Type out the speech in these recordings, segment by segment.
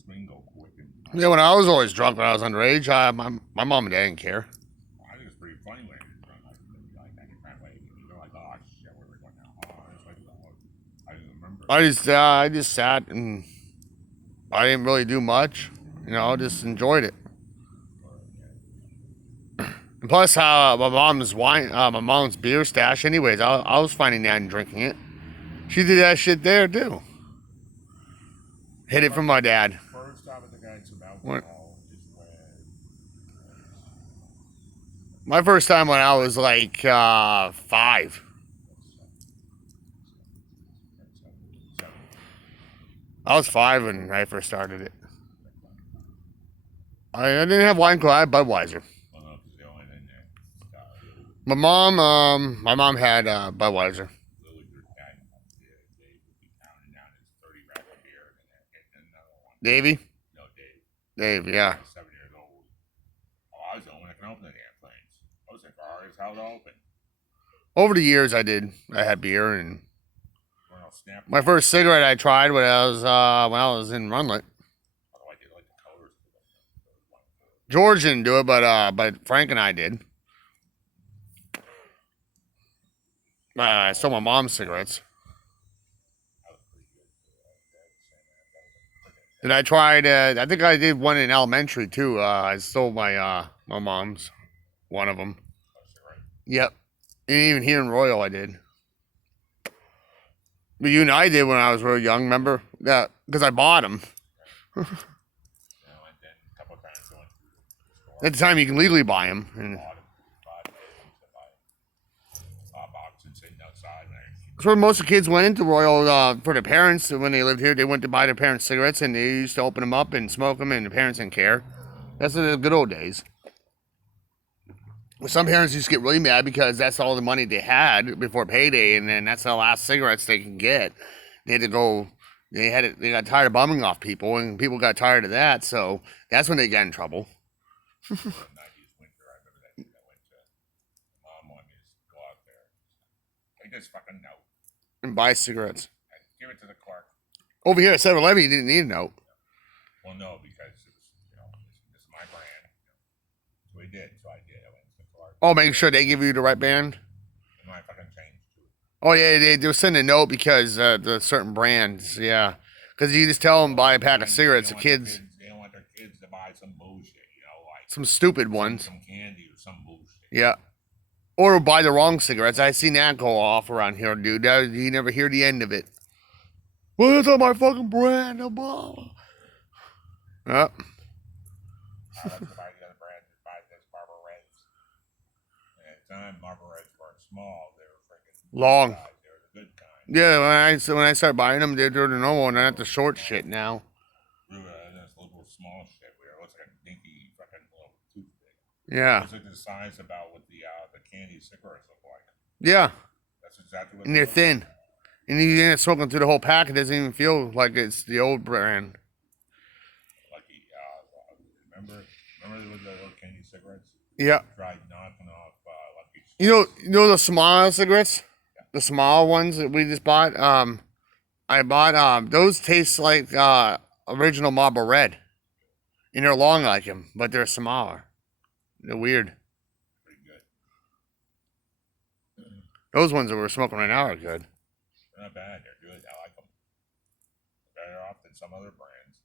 screen go quick. And Yeah, when I was always drunk when I was underage, my mom and dad didn't care. I think it's pretty funny when you're drunk. Like that, you're kind of like, you're like, oh shit, where are we going now? Oh, it's like, oh, I didn't remember. I just sat and I didn't really do much. You know, just enjoyed it. And plus, my mom's beer stash. Anyways, I was finding that and drinking it. She did that shit there too. Hid it from my dad. First time I think I had some What? alcohol is when My first time when I was like 5. I was 5 when I first started it. I didn't have wine club. I had Budweiser. well, no, because the only thing that My mom had Budweiser. Lily Group had, they would be pounding down his 30 rack of beer and then getting another one. Davey? No, Dave. Dave, yeah. I was 7 years old. Oh, I was the only one that can open the damn things. I was in Ferrari's house open. Over the years, I had beer, and When I'll snap. my first cigarette I tried when I was in Runlet. Although I did like the colors. George didn't do it, but Frank and I did. I stole my mom's cigarettes. Then I tried. I think I did one in elementary too. I stole my mom's, one of them. Yep. And even here in Royal, I did. But you and I did when I was real young. Remember that? Because I bought them. And then a couple of times I went to the store. At the time, you can legally buy them. And Boxing sitting outside. that's where most of the kids went into Royal for their parents. When they lived here, they went to buy their parents cigarettes, and they used to open them up and smoke them, and the parents didn't care. That's the good old days. Some parents used to get really mad because that's all the money they had before payday, and then that's the last cigarettes they can get. They had to go. They got tired of bumming off people, and people got tired of that. So that's when they got in trouble. The 90s winter, I remember that. I went to. Mom wanted me to go out there. Take this fucking note. And buy cigarettes. And give it to the clerk. Over here at 7-Eleven, you didn't need a note. Well, no, because it was, this is my brand. So we did. So I did. I went to the clerk. Oh, make sure they give you the right band. And my fucking change to it. Oh yeah, they were sending a note because the certain brands, yeah. Because you just tell them buy a pack of cigarettes, the kids, They don't want their kids to buy some bullshit, like some stupid ones, some candy or some bullshit. yeah. Or buy the wrong cigarettes. I seen that go off around here, dude. You never hear the end of it. Well, that's not my fucking brand. Blah. Yep. I like to buy the other brand that buy this Marlboro Reds. And at the time, Marlboro Reds weren't small; they were freaking Long. size. They were the good kind. Yeah, when I started buying them, they're the normal one, not the short shit now. We were this little small shit. It looks like a dinky fucking little toothpick. Yeah. It's like the size about what the candy cigarettes look like. Yeah. That's exactly what. And they're thin. And you end up smoking through the whole pack. It doesn't even feel like it's the old brand. Lucky, remember there was the little candy cigarettes? Yeah. Tried knocking off Lucky. You know the small cigarettes? The small ones that we just bought? I bought, those taste like original Marlboro Red. And they're long like them, but they're smaller. They're weird. Pretty good. Those ones that we're smoking right now are good. They're not bad. They're good. I like them. Better off than some other brands.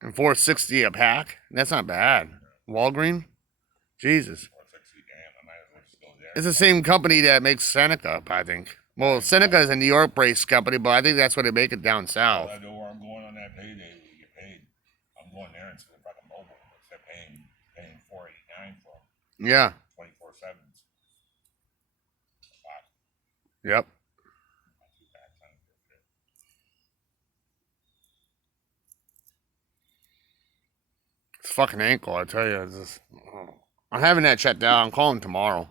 And $4.60 a pack? That's not bad. Walgreen? Jesus. 460, damn. I might as well just go there. It's the same company that makes Seneca, I think. Well, Seneca is a New York-based company, but I think that's where they make it down south. I know where I'm going on that payday. We get paid. I'm going there instead of fucking mobile. Instead of paying $4.89 for them. Yeah. 24/7s. Yep. Not too bad. Sounds good. It's a fucking ankle, I tell you. I'm having that checked out. I'm calling tomorrow.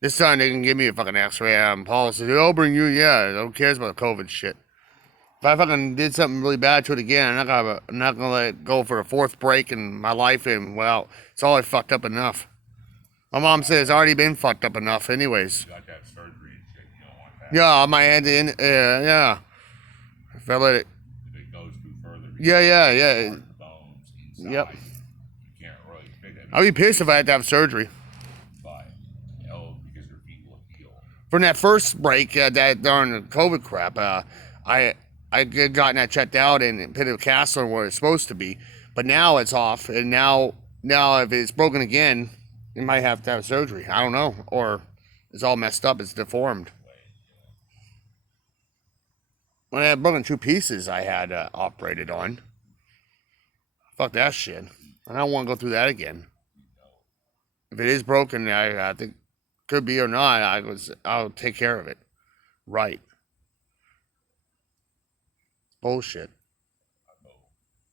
This time they can give me a fucking x-ray. Paul says, I'll bring you, yeah. Who cares about COVID shit? If I fucking did something really bad to it again, I'm not gonna let it go for a fourth break in my life, and well, it's already fucked up enough. My mom said it's already been fucked up enough anyways. You got to have surgery and shit. You don't want that. Yeah, I might have to, yeah. If I let it, If it goes too further, Yeah. hard bones inside. Yep. You can't really fit it. I'd be pissed if I had to have surgery. But, because your feet will heal. From that first break, that during the COVID crap, I had gotten that checked out and put a cast on where it's supposed to be. But now it's off, and now if it's broken again, you might have to have surgery. I don't know, or it's all messed up. It's deformed. When I had broken 2 pieces, I had operated on. Fuck that shit. I don't want to go through that again. If it is broken, I think could be or not. I'll take care of it. Right. Bullshit.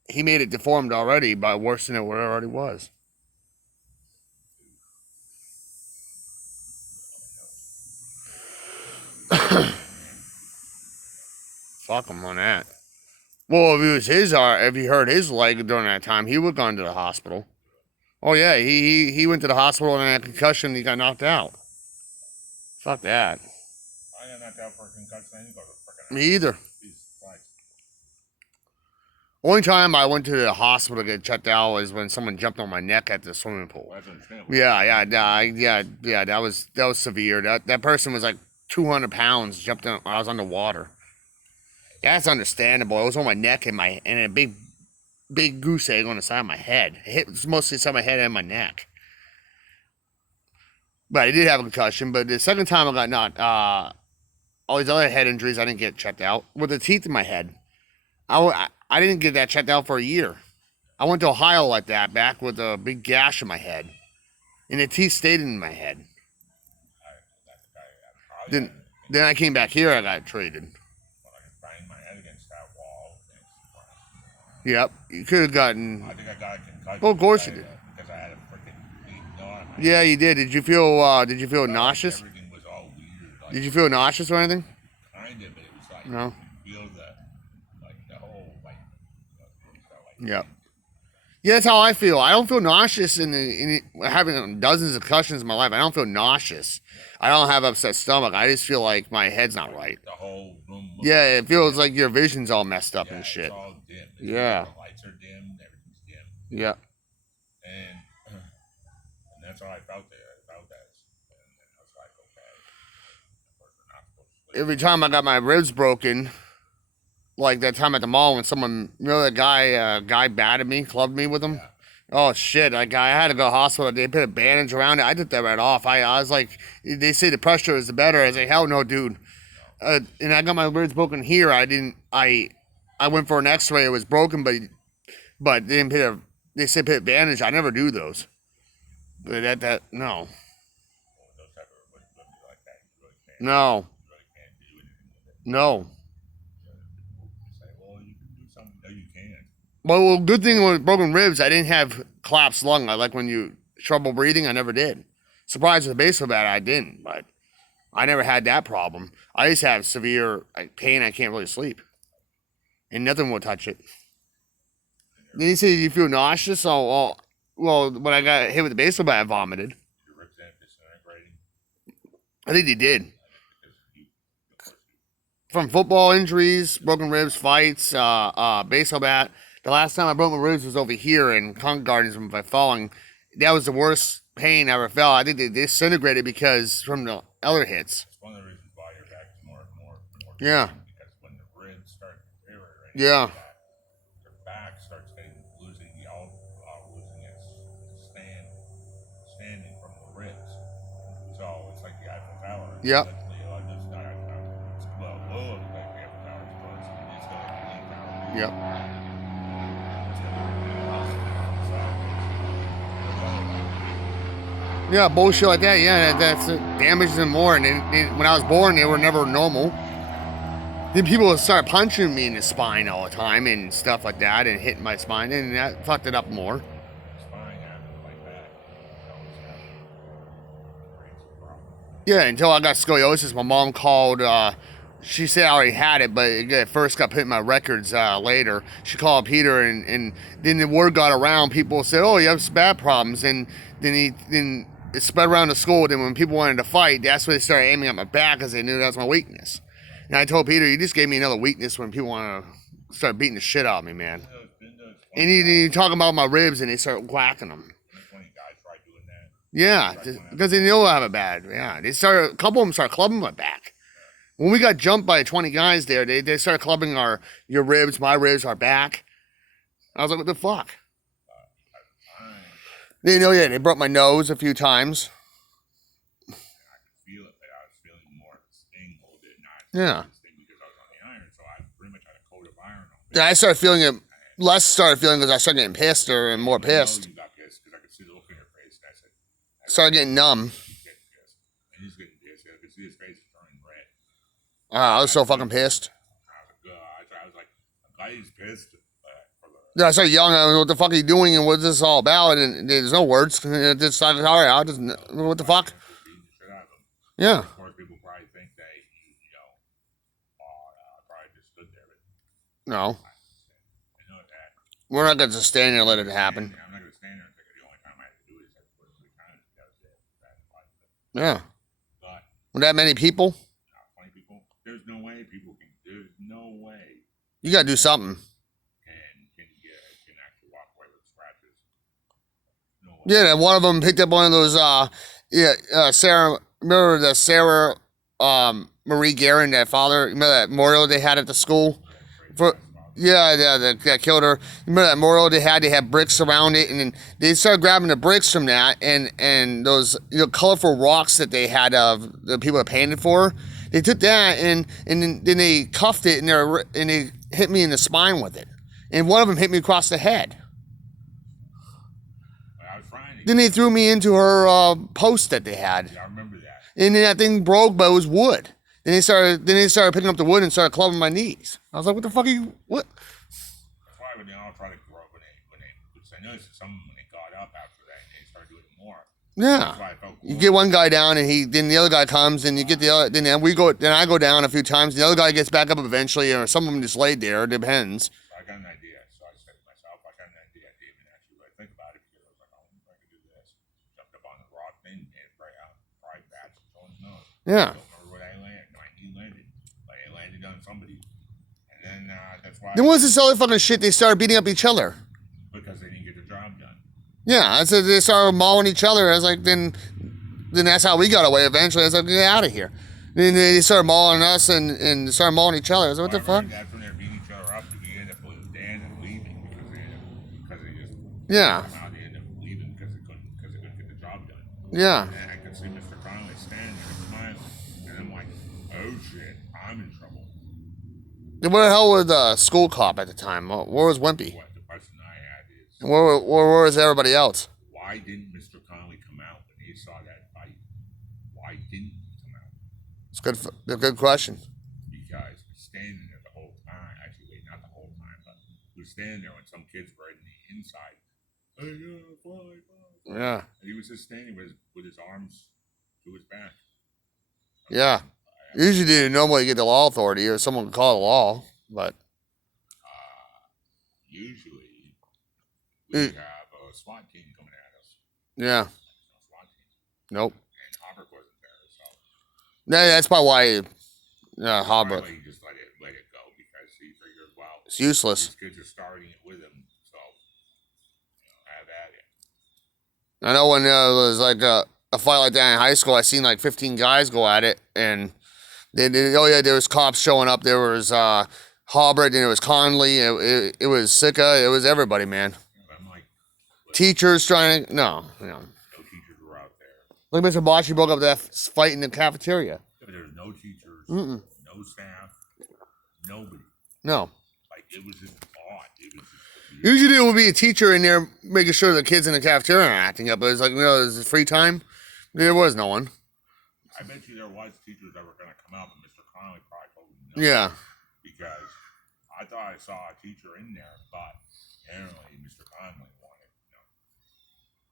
He made it deformed already by worse than it already was. Fuck him on that. Well, if it was if he hurt his leg during that time, he would have gone to the hospital. Oh yeah, he went to the hospital and had a concussion. He got knocked out. Fuck that. I got knocked out for a concussion. I didn't go to the freaking. Me either. Jesus Christ. Only time I went to the hospital to get checked out was when someone jumped on my neck at the swimming pool. Well, that's understandable. Yeah. That was severe. That person was like 200 pounds. Jumped on. I was underwater. That's understandable. It was on my neck and a big goose egg on the side of my head. It hit mostly the side of my head and my neck. But I did have a concussion. But the second time I got knocked, all these other head injuries, I didn't get checked out with the teeth in my head. I didn't get that checked out for a year. I went to Ohio like that, back with a big gash in my head, and the teeth stayed in my head. Then I came back here. I got treated. Yep, you could have gotten. I think I got a concussion. Well, of course you did. Because I had a freaking big knot on my Yeah, you did. Did you feel nauseous? Everything was all weird. Like, Did you feel nauseous or anything? kind of, but it was like No. you feel the whole Yep. Yeah, that's how I feel. I don't feel nauseous in having dozens of concussions in my life. I don't feel nauseous. I don't have upset stomach. I just feel like my head's not right. The whole room. Yeah, it feels like your vision's all messed up yeah, and shit. It's all dim. Yeah. The lights are dim. Everything's dim. Yeah. And that's how I felt there. I felt that. And I was like, okay. Of course, we're not supposed to sleep. Every time I got my ribs broken, like that time at the mall when someone, that guy batted me, clubbed me with him. Yeah. Oh shit! I had to go to the hospital. They put a bandage around it. I took that right off. I was like, they say the pressure is the better. I was like, hell no, dude. And I got my ribs broken here. I went for an X-ray. It was broken, but they didn't they said put a bandage. I never do those. But that no. Well, those type of would be like that. You really can't. No. You really can't do anything with it. No. You say, well, you can do something. No, you can't. Well, good thing with broken ribs, I didn't have collapsed lung. I like when you trouble breathing, I never did. Surprised with the baseball bat, I didn't, but I never had that problem. I just have severe pain. I can't really sleep, and nothing will touch it. Then he said, "Do you feel nauseous?" Oh, well, when I got hit with the baseball bat, I vomited. Your ribs ain't disintegrating. I think he did. Because of course, From football injuries, broken ribs, fights, baseball bat. The last time I broke my ribs was over here in Concord Gardens by falling. That was the worst pain I ever felt. I think they disintegrated because from the other hits. it's one of the reasons why your back is more Yeah. because when the ribs start deteriorating, Yeah. your back starts losing its standing from the ribs. So it's like the Eiffel Tower. Yep. Literally, like this guy, it's low like the Eiffel Tower, but it's going to be the tower. Yep. Yeah, bullshit like that. Yeah, that's it. Damages them more. And when I was born, they were never normal. Then people would start punching me in the spine all the time and stuff like that, and hitting my spine, and that fucked it up more. Spine happens like that. Yeah, until I got scoliosis, my mom called. She said I already had it, but it first got put in my records later. She called Peter, and then the word got around. People said, "Oh, you have some bad problems," and then it spread around the school. Then when people wanted to fight, that's when they started aiming at my back because they knew that was my weakness. And I told Peter, "You just gave me another weakness when people want to start beating the shit out of me, man." And you talk about my ribs, and they start whacking them. 20 guys tried doing that. Yeah, because they know I have it bad. Yeah, a couple of them start clubbing my back. When we got jumped by 20 guys there, they started clubbing your ribs, my ribs, our back. I was like, what the fuck? They know, yeah, they broke my nose a few times. I could feel it, but I was feeling more sting a little bit, not Yeah. sting because I was on the iron, so I pretty much had a coat of iron on. Yeah, I started feeling it. Less started feeling because I started getting pissed and more pissed. You got pissed because I could see the look in your face, and I said, Started getting numb. he's getting pissed. And he's getting pissed. I could see his face turning red. I was so fucking pissed. I was like, I'm glad he's pissed. Yeah, I started yelling at him, what the fuck are you doing and what's this all about? And there's no words. It's just like, all right, I'll just, what the fuck? Yeah. Of course, people probably think that, I probably just stood there. But No. I know that. We're not going to just stand there and let it happen. I'm not going to stand there and think the only time I had to do it is every 3 times. That was it. Yeah. But, With that many people, 20 people, there's no way people can, there's no way you got to do something. can actually walk away with scratches. No way. Yeah, one of them picked up one of those, Sarah, remember the Sarah Marie Guerin, that father, remember that memorial they had at the school? That killed her. Remember that memorial they had bricks around it, and then they started grabbing the bricks from that, and those colorful rocks that they had of the people that painted for her. They took that and then they cuffed it and they hit me in the spine with it, and one of them hit me across the head. I was trying to. Then they threw me into her post that they had. Yeah, I remember that. And then that thing broke, but it was wood. Then they started picking up the wood and started clubbing my knees. I was like, what the fuck are you, what? That's why when they all try to grow up, because I noticed that some when they got up after that, they started doing it more. Yeah. That's why I felt cool. You get one guy down and then the other guy comes and you get the other, then I go down a few times. The other guy gets back up eventually, or some of them just laid there, it depends. So I got an idea. So I said to myself, I got an idea. I didn't even actually really think about it because I was like, oh, I could do this. Jumped up on the rock thing and fried bats and told him no. Yeah. I don't remember where I landed. My knee landed. Like it landed on somebody. And then that's why. Then what's this other fucking shit? They started beating up each other. Because they didn't get their job done. Yeah, I said they started mauling each other. I was like, then that's how we got away eventually. I was like, get out of here. Then they started mauling us and started mauling each other. I was like, what the fuck? That's when they're beating each other up. They end up leaving because they just. Yeah. Somehow they end up leaving because they couldn't get the job done. Yeah. And I could see Mr. Connolly standing there smiling, and I'm like, oh shit, I'm in trouble. Where the hell was the school cop at the time? Where was Wimpy? What the question I had is, Where was everybody else? why didn't Mr. Connolly come out when he saw that fight? Why didn't he come out? It's a good question. Because he's standing there the whole time. Actually, wait, not the whole time, but he was standing there when some kids were in the inside. Hey, fly. Yeah. And he was just standing with his arms to his back. Yeah. Usually they normally get the law authority or someone can call the law, but Usually we have a SWAT team coming at us. yeah. No SWAT team. Nope. And Hobart wasn't there, so That's probably why Hobart. probably just let it go because he figured, well, It's useless. these kids are starting it with him, so have at it. I know when there was like a fight like that in high school, I seen like 15 guys go at it, and there was cops showing up. There was Hobart, and there was Conley. It was Sika. It was everybody, man. I'm like, Teachers trying to no. no teachers were out there. Like Mr. Bocci broke up that fight in the cafeteria. There's no teachers, Mm-mm. no staff, nobody. No. Like it was just odd. It was just Usually there would be a teacher in there making sure the kids in the cafeteria are acting up, but it's like, it's free time. There was no one. I bet you there was teachers that were going to come out, but Mr. Connolly probably told them no. Yeah. Because I thought I saw a teacher in there, but apparently Mr. Connolly wanted,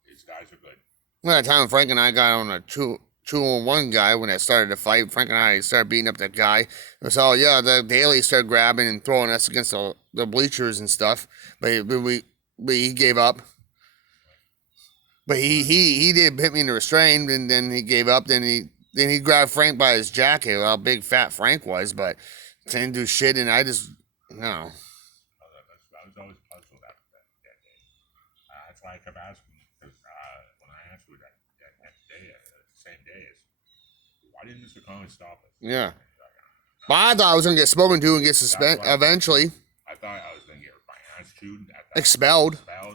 these guys are good. Well, that time Frank and I got on a 2-on-1 guy when I started the fight. Frank and I started beating up that guy. So yeah, the Daily started grabbing and throwing us against the bleachers and stuff. But he gave up. But he did hit me in the restraint, and then he gave up. Then he grabbed Frank by his jacket. How big fat Frank was, but didn't do shit. And I just no. I was always puzzled after that. why I kept asking, because when I asked you that next day, the same day, why didn't Mr. Conley stop us? Yeah. Like, But I thought I was gonna get spoken to and get suspended That's why- eventually. I thought I was going to get my ass chewed. Expelled. That's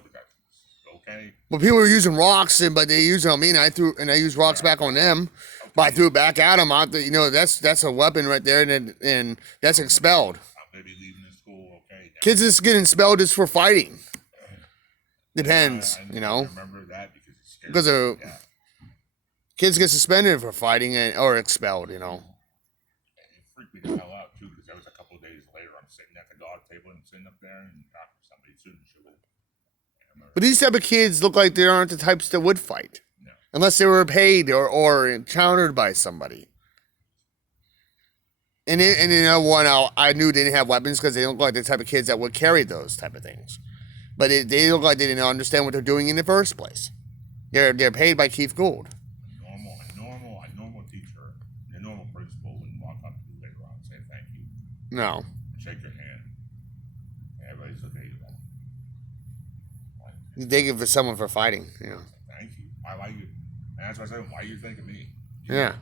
okay. Well, people were using rocks, but they used it on me, and I used rocks back on them. But I threw it back at them. That's a weapon right there, and that's expelled. I'm going to be leaving this school, okay? Kids just getting expelled just for fighting. Depends, I you know. remember that because it's scary. Because of Yeah. kids get suspended for fighting or expelled, you know. It freaked me the hell out too, because that was a couple of days later. I'm sitting at the dog table and sitting up there and talking to somebody soon. But these type of kids look like they aren't the types that would fight, No. unless they were paid or encountered by somebody. And you know what? I knew they didn't have weapons because they don't look like the type of kids that would carry those type of things. But they look like they didn't understand what they're doing in the first place. They're paid by Keith Gould. A normal teacher, a normal principal wouldn't walk up to you later on and say thank you, No. shake your hand. Everybody's looking at you like, They give it to someone for fighting, you know. thank you. Why you? And that's what I said. Why you think of me? Yeah.